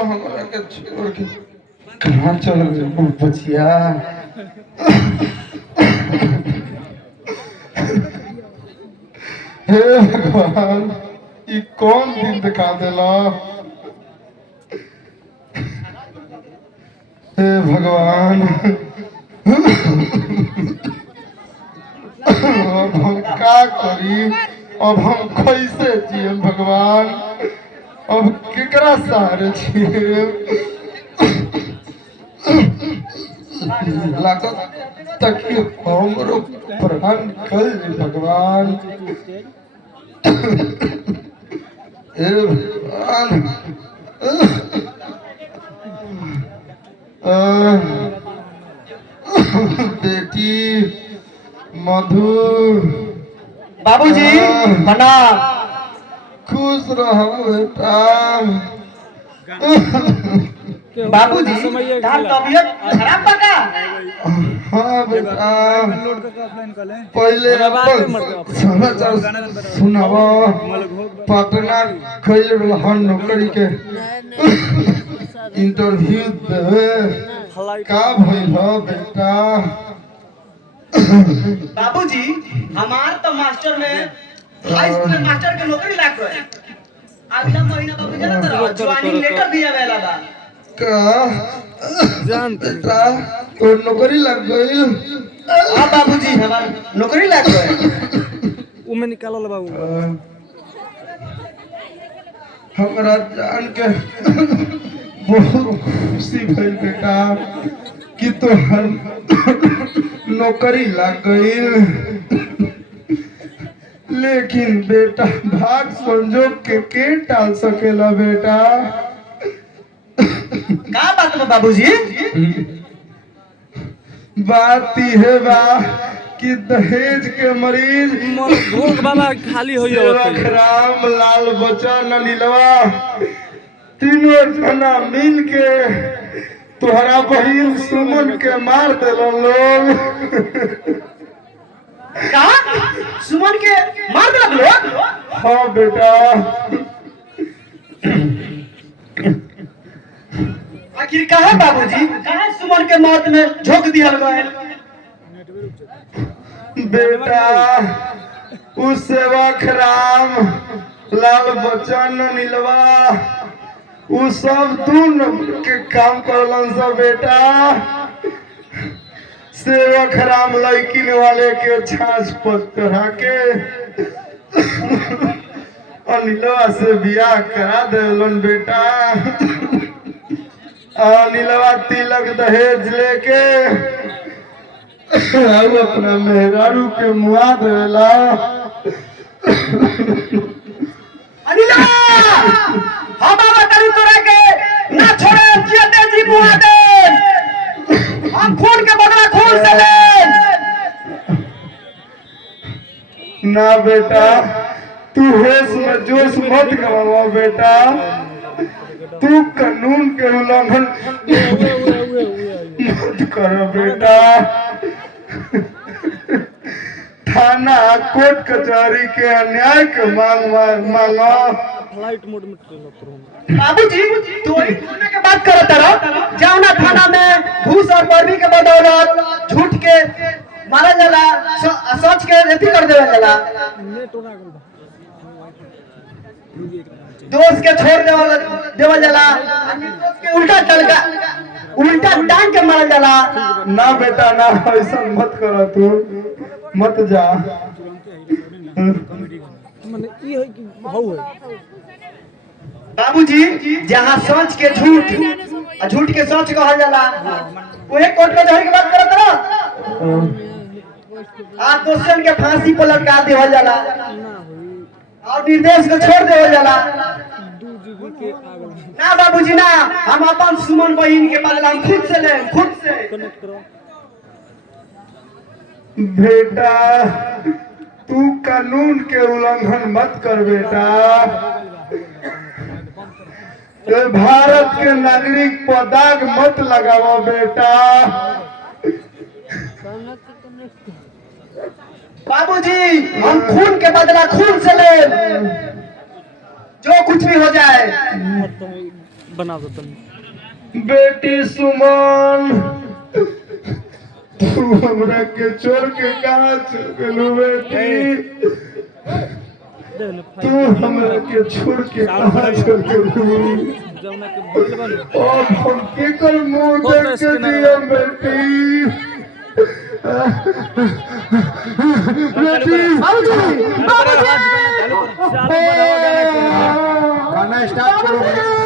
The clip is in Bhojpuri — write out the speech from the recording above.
हमरा के छोड़ के कहाँ चल गए बचिया। हे भगवान ये कौन दिन दिखा देला। हे भगवान अब हम का करी, अब हम कैसे जिए भगवान, अब केकरा सहारे छिए। लागत तक हमरो प्राण निकल जाए भगवान। हे भगवान बेटी मधु। बाबूजी प्रणाम। खुश रहो बेटा। बाबूजी तार तबीयत खराब बा का? हाँ बेटा पहले समाचार सुनावा। पटना गइल रहन नौकरी के इंटरव्यू देवे, का भइल बेटा? बाबूजी हमार तो मास्टर में हाई स्कूल में मास्टर के नौकरी लाग रहे। अगला महीना बाबू जाना तो ज्वाइनिंग लेटर भी आवेला बा। का जान बेटा तो नौकरी लग गई? हां बाबूजी हमार नौकरी लाग गए। उमे निकालल बाबू। हमरा जान के बहुत खुशी भइल बेटा कि तोहर नौकरी लग गई। लेकिन बेटा भाग संजोग के टाल सकेला बेटा। का बात बा बाबूजी? बात है बा कि दहेज के मरीज भोग वाला खाली हो राम लाल बचन नीलवा तीनों जना मिल के तोहरा बहिन सुमन के मार देलो लोग। का सुमन के मार देलक लोग? हाँ बेटा। आखिर कहा बाबूजी कहा सुमन के मौत में झोंक दिया गए? बेटा उस सेवक राम लाल बचन नीलवा उ सब दून के काम करलन सब बेटा। सेवक राम लड़किन वाले के छाछ पर चढ़ा के अनिलवा से बियाह करा देलन बेटा। अनिलवा तिलक दहेज लेके अपना मेहरारू के मुआ देला। अनिला हम बाबा करी तोरा के ना छोड़े जियते जी मुआ दे। हम खून के बदला खून से ले। ना बेटा तू होश में जोश मत गवा बेटा। तू कानून के उल्लंघन मत करो बेटा। थाना कोर्ट कचहरी के अन्याय के मांगो। फ्लाइट मोड में बाबूजी चोरी करने के बात करत रहो। जाओ ना थाना में घूस और बर्मी के बदौलत झूठ के मारा जाला, सच के रेती कर देला जाला। दोस्त के छोड़ देवल जाला, दोस्त के उल्टा टांग के मारल जाला। ना बेटा ना ऐसा मत करो, तू मत जा। माने ई है कि भाऊ है बाबूजी जहाँ सच के झूठ झूठ के सच कहल जाला वही कोर्ट कचहरी की बात करत रहो। आ दोषियन के फांसी पर लटका देवल जाला और निर्दोष को छोड़ देवल जाला। ना बाबूजी ना, हम अपन सुमन बहिन के बदला हम खुद से ले, खुद से। बेटा तू कानून के उल्लंघन मत कर बेटा। भारत के नागरिक पर दाग मत लगाओ बेटा। बाबूजी हम खून के बदला खून से ले, जो कुछ भी हो जाए। बना दो तुम। बेटी सुमन तू हमरा के छोड़ के कहाँ चल गेलू बेटी दे ले तू हमरा के छोड़ के कहाँ चल गेलू जौना के बोल बन अब हम केकर मुंह देख के दिया बेटी बेटी चालू बनाओ गाना के। गाना स्टार्ट करो